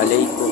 আলাইকুম।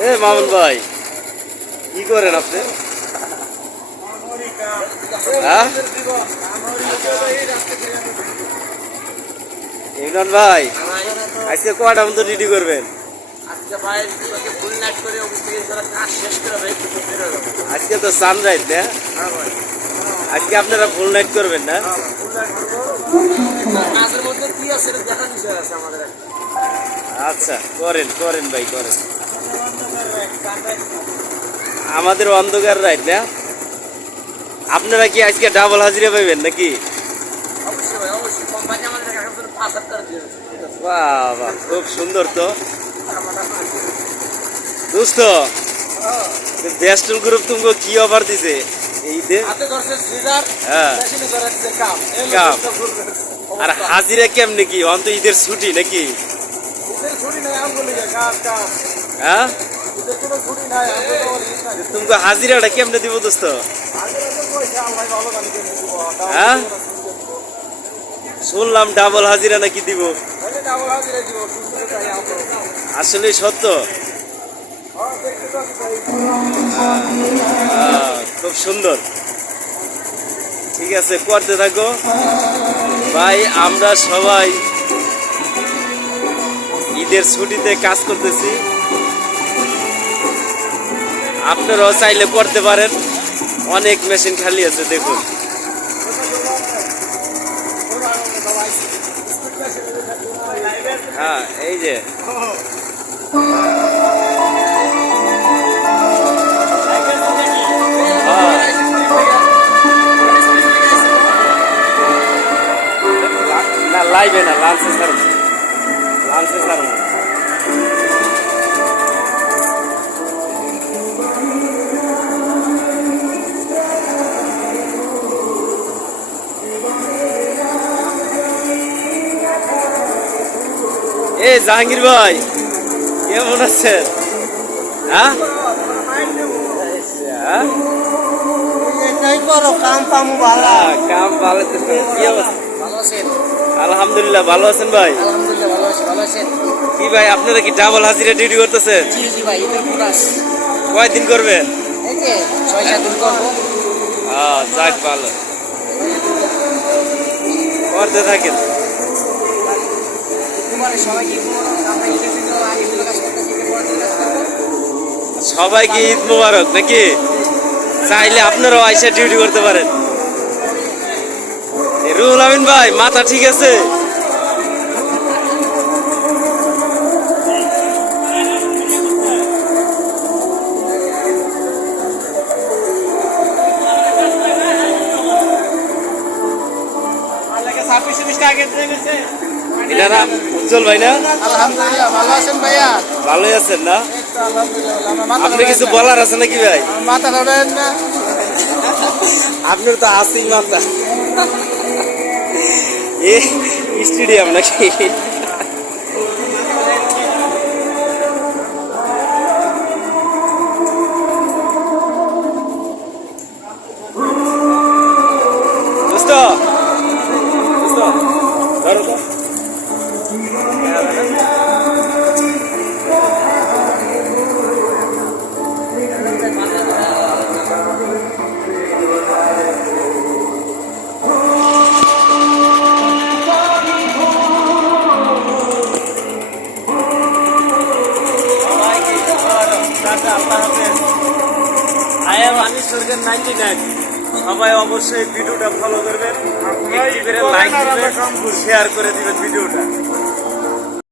এ মামুন ভাই। কি করেন আপনি? হ্যাঁ? ইমরান ভাই আজকে কটা মতো রেডি করবেন? আজকে তো সানরাইজ না? হ্যাঁ আজকে আপনারা ফুল নাইট করবেন না? আমাদের আচ্ছা করেন করেন ভাই করেন। আমাদের অন্ধকার রাইট না? আপনারা কি আজকে ডাবল হাজিরা পাইবেন নাকি? বাহ খুব সুন্দর তো। দোস্ত বেস্টল গ্রুপ তুমি কি অফার দিছে? এইতে হ্যাঁ। আর হাজিরা কেমনে কি? অন্ত ঈদের ছুটি নাকি? হ্যাঁ? তুমি হাজিরাটা কেমনে দিব দোস্ত হ্যাঁ? শুনলাম ডাবল হাজিরা নাকি দিব আসলে সত্য খুব সুন্দর ঠিক আছে করতে থাকো ভাই আমরা সবাই ঈদের ছুটিতে কাজ করতেছি। আপনারাও চাইলে করতে পারেন। অনেক মেশিন খালি আছে, দেখুন। হ্যাঁ এই যে। হ্যাঁ। না না লাঞ্চে স্যার লাঞ্চে স্যার এ জাহাঙ্গীর ভাই, কেমন আছেন? হ্যাঁ? আলহামদুলিল্লাহ, ভালো আছেন ভাই? কি ভাই, আপনারা কি ডাবল হাজিরা ডিউটি করতেছেন? কয়দিন করবেন? যাক ভালো। করতে থাকেন। সবাইকে ঈদ মোবারক? নাকি? চাইলে আপনারাও আইসা ডিউটি করতে পারেন। রুহুল আমিন ভাই মাথা ঠিক আছে? এটা উজ্জ্বল ভাই না? আলহামদুলিল্লাহ ভালো আছেন ভাইয়া? ভালোই আছেন না? আপনি কিছু বলার আছে নাকি ভাই? মাথা ধরেন না। আপনার তো আছেই মাথা। এ স্টেডিয়াম নাকি? I am Anis Sarkar ninety nine সবাই অবশ্যই ভিডিওটা ফলো করবেন। লাইক দিবেন শেয়ার করে দিবেন ভিডিওটা।